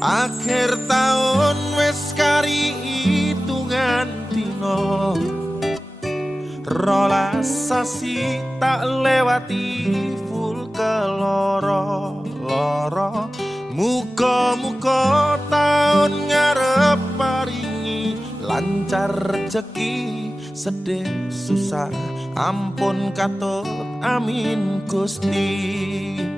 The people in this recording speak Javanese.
Akhir tahun wis kari hitungan dino, rolas sasi tak lewati full keloro-loro. Muga-muga tahun ngarep paringi lancar rezeki, sedih susah ampun katut amin Gusti.